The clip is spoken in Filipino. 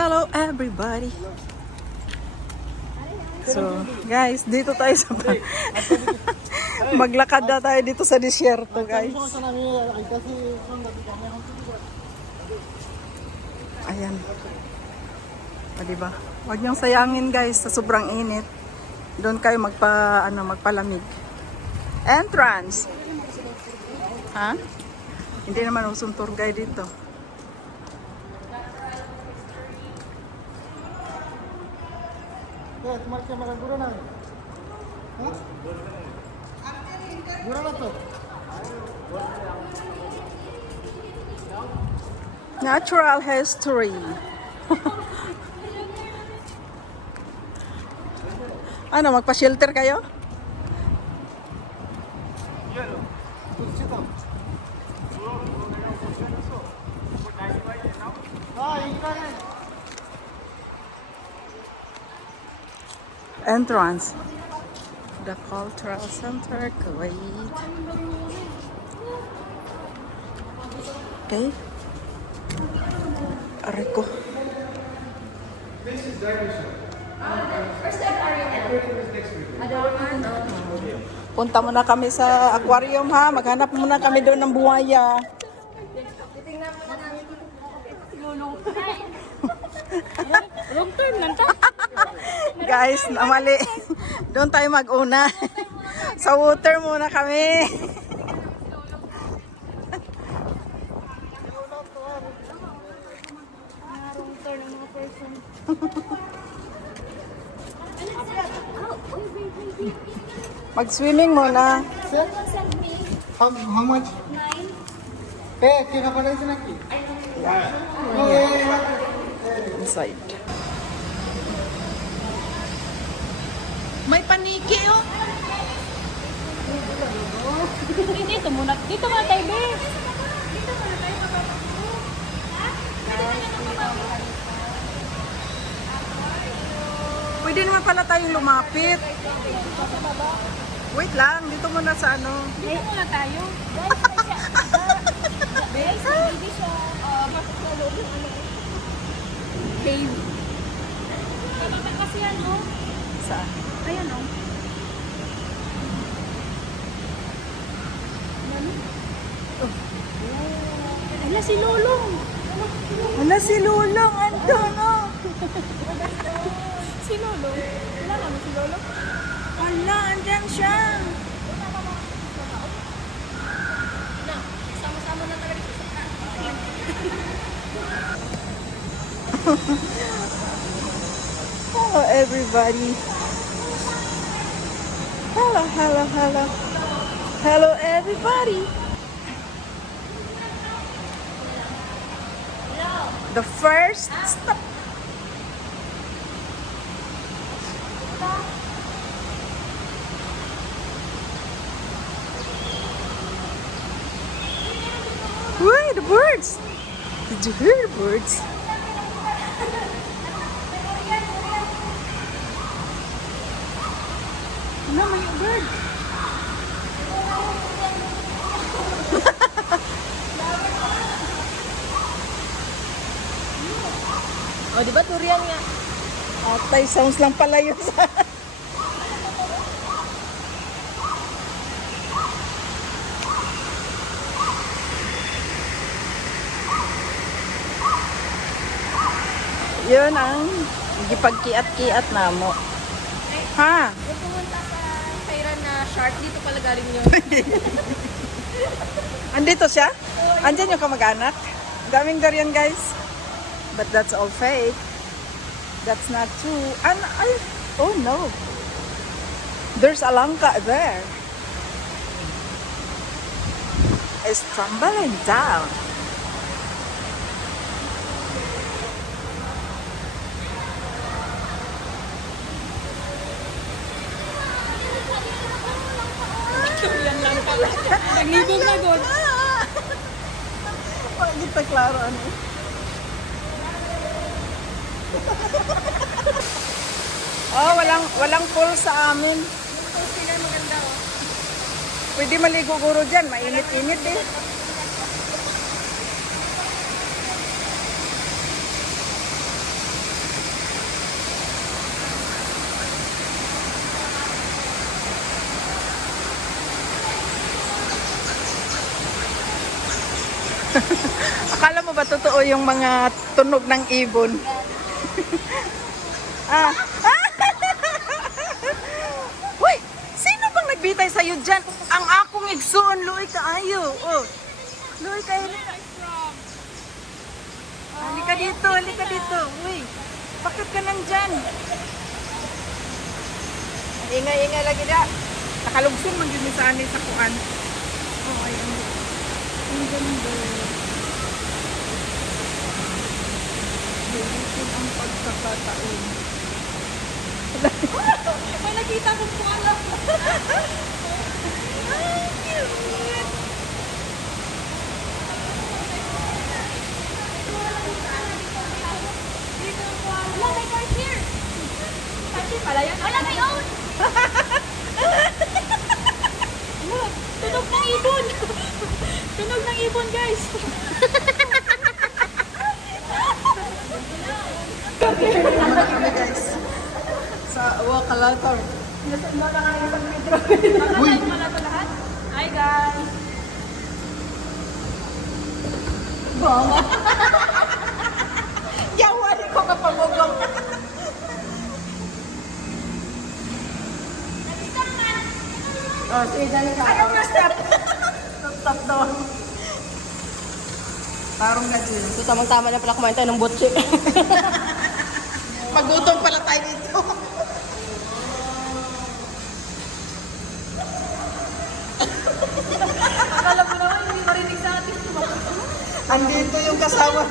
Hello everybody. So, guys, dito tayo sa maglakad na tayo dito sa disyerto, guys. Ayan. O, diba? Huwag niyong sayangin, guys, sa sobrang init. Doon kayo magpalamig. Entrance. Ha? Hindi naman usong tour guide dito. Natural history. Ano, magpa-shelter kayo? Entrance. The Cultural Center, Kuwait. Okay. Ariko. Punta muna kami sa aquarium, ha. Maghanap muna kami doon ng buhaya. Long term lang ta. Guys, namali. Doon tayo mag-una. Sa water muna kami. Long term ng mga person. Mag-swimming muna. Send me How much? 9. Kaya ka pala sa naki? Inside. May paniki, oh. Dito muna tayo, be. Pwede naman pala tayong lumapit. Wait lang, dito muna sa ano. Dito muna tayo. Guys, hindi siya bakit sa loob yung ano. Cave. Nakita kasi yan, no? Saan? Ayan, no? Ala, si Lolong. Wala si Lulong, andun, oh. Si Lolong. Wala naman si Lolong. Wala, andyan siya. Na, sama-sama na talaga dito sa Hello, everybody. Hello, hello, hello. Hello, everybody. The first stop. Wait, the birds. Did you hear the birds? No, may bird. O, di ba Turian nga? Atay, sounds lang pala yun sa... Yun ang gipagkiat-kiat na mo. Ha? Kung pumunta sa Kairan na shark, dito pala galing yun. Andito siya? Andyan yung kamag-anak? Daming durian, guys. But that's all fake. That's not true. Oh no. There's a langka there. It's tumbling down. Turian lang pala. Naglibog na doon. Hindi pa klaro ano. Oh, walang pool sa amin. Yung sila maganda, oh. Pwede maligo guro dyan. Mainit-init eh. mo ba totoo yung mga tunog ng ibon? ah. Uy! Sino bang nagbitay sa'yo dyan? Ang akong igsuon, luoy kaayo. Oh. Luoy kayo. Halika dito, halika dito. Uy, bakit ka nandyan? Ingay-ingay lagi na. Nakalugsun man yun sa anin sa kuan. Oh, ayun. Ang ganda. Bulitin ang pagkakataon. May nakita kong puwala. Wala, may cars here. Taxi pala yan. Wala, may own. Wala, tunog ng ibon. Tunog ng ibon, guys. Kami guys. Sa Wakalator. Uy! Wala to lahat. Hi, guys. Yawari ko kapamugong. Oh, sige, dali ka. Ayaw na stop. Stop doon. Parang na dyan. So, tamang-tama na pala kumain tayo ng botche. Pagutom pala tayo dito. Akala mo naman, hindi marinig sa atin. Andito yung kasama.